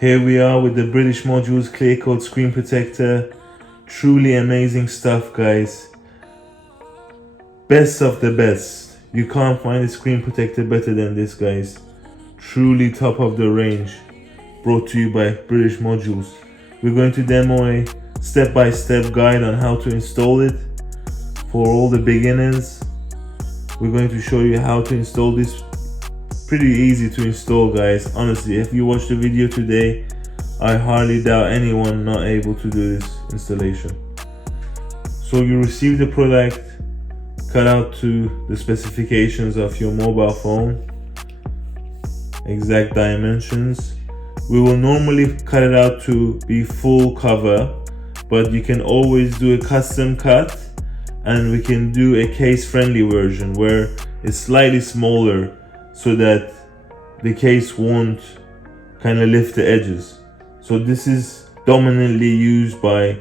Here we are with the BritishModules clear coat screen protector. Truly amazing stuff, guys. Best of the best. You can't find a screen protector better than this, guys. Truly top of the range. Brought to you by BritishModules. We're going to demo a step-by-step guide on how to install it for all the beginners. We're going to show you how to install this. Pretty easy to install, guys. Honestly, if you watch the video today, I hardly doubt anyone not able to do this installation. So you receive the product cut out to the specifications of your mobile phone, exact dimensions. We will normally cut it out to be full cover, but you can always do a custom cut, and we can do a case-friendly version where it's slightly smaller so that the case won't kind of lift the edges. So this is dominantly used by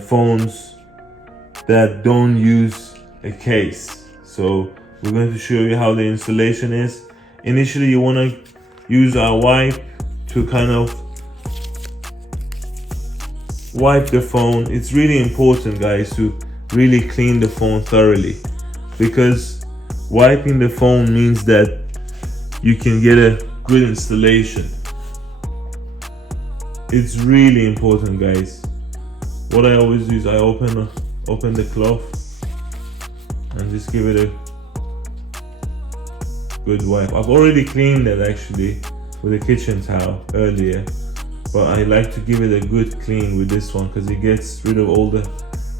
phones that don't use a case. So we're going to show you how the installation is. Initially, you want to use our wipe to kind of wipe the phone. It's really important, guys, to really clean the phone thoroughly, because wiping the phone means that you can get a good installation. It's really important, guys. What I always do is I open the cloth and just give it a good wipe. I've already cleaned it actually with a kitchen towel earlier, but I like to give it a good clean with this one because it gets rid of all the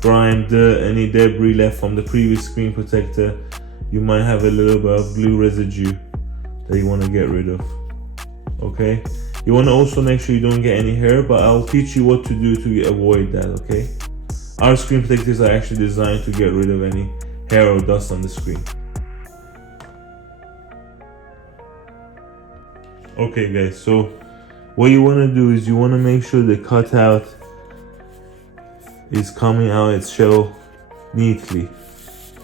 grime, dirt, any debris left from the previous screen protector. You might have a little bit of glue residue that you want to get rid of. Okay, you want to also make sure you don't get any hair, but I'll teach you what to do to avoid that. Okay, our screen protectors are actually designed to get rid of any hair or dust on the screen. Okay guys, so what you want to do is you want to make sure the cutout is coming out its shell neatly.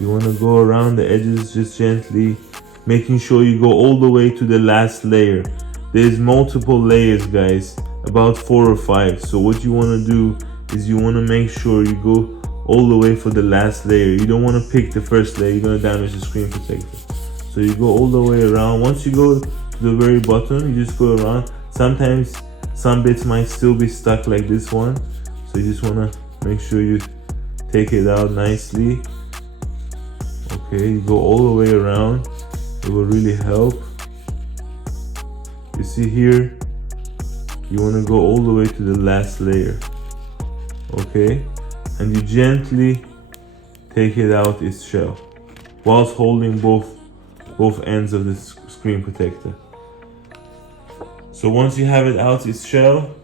You want to go around the edges just gently, making sure you go all the way to the last layer. There's multiple layers, guys, about 4 or 5. So what you want to do is you want to make sure you go all the way for the last layer. You don't want to pick the first layer, you're going to damage the screen protector. So you go all the way around. Once you go to the very bottom, you just go around. Sometimes some bits might still be stuck like this one, so you just want to make sure you take it out nicely. Okay, you go all the way around. It will really help. You see here, you want to go all the way to the last layer. Okay, and you gently take it out its shell whilst holding both ends of the screen protector. So once you have it out its shell,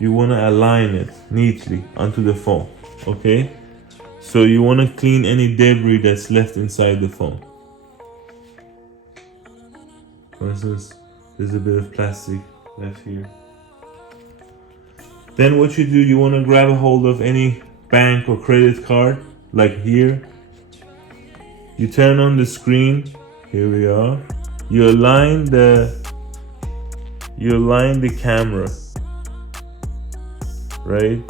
you want to align it neatly onto the phone. Okay, so you want to clean any debris that's left inside the phone. For instance, there's a bit of plastic left here. Then what you do, you want to grab a hold of any bank or credit card, like here. You turn on the screen. Here we are. You align the camera, right?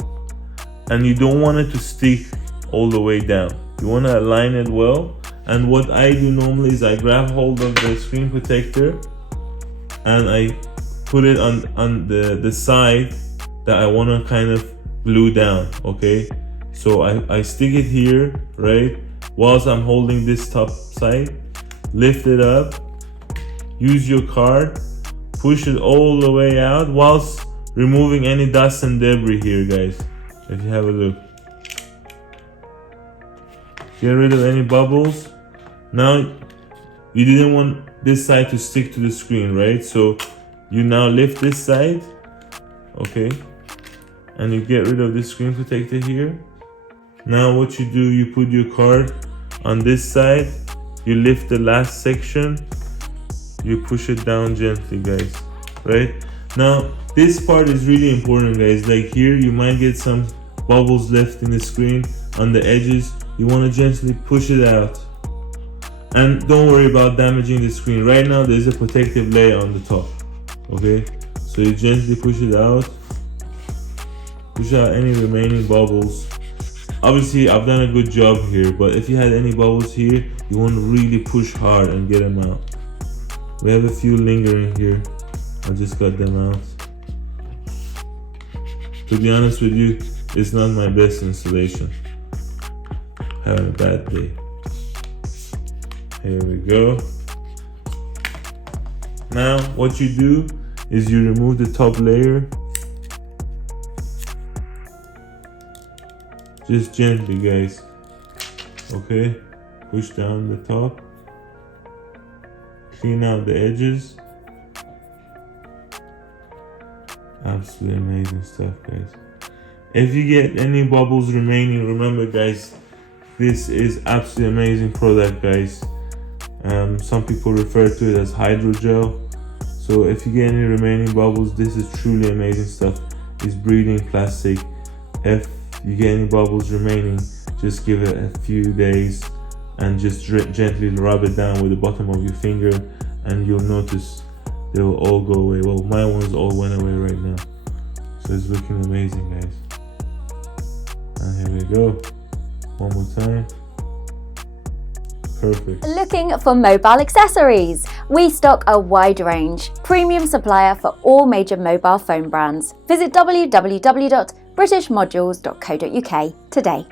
And you don't want it to stick all the way down. You want to align it well. And what I do normally is I grab hold of the screen protector and I put it on the side that I want to kind of glue down. Okay, so I stick it here, right, whilst I'm holding this top side. Lift it up, use your card, push it all the way out whilst removing any dust and debris here, guys. If you have a look, get rid of any bubbles. Now you didn't want this side to stick to the screen, right? So you now lift this side, okay, and you get rid of this screen protector here. Now what you do, you put your card on this side, you lift the last section, you push it down gently, guys, right? Now this part is really important, guys. Like here, you might get some bubbles left in the screen on the edges. You want to gently push it out And don't worry about damaging the screen. Right now there's a protective layer on the top. Okay, so you gently push it out. Push out any remaining bubbles. Obviously I've done a good job here, but if you had any bubbles here, you want to really push hard and get them out. We have a few lingering here. I just got them out. To be honest with you, it's not my best installation. Having a bad day. Here we go. Now what you do is you remove the top layer. Just gently, guys. Okay, push down the top. Clean out the edges. Absolutely amazing stuff, guys. If you get any bubbles remaining, remember guys, this is absolutely amazing product, guys. Some people refer to it as hydrogel. So if you get any remaining bubbles, this is truly amazing stuff. It's breathing plastic. If you get any bubbles remaining, just give it a few days and just gently rub it down with the bottom of your finger, and you'll notice they will all go away. Well, my ones all went away right now. So it's looking amazing, guys. And here we go. One more time. Perfect. Looking for mobile accessories? We stock a wide range. Premium supplier for all major mobile phone brands. Visit www.BritishModules.co.uk today.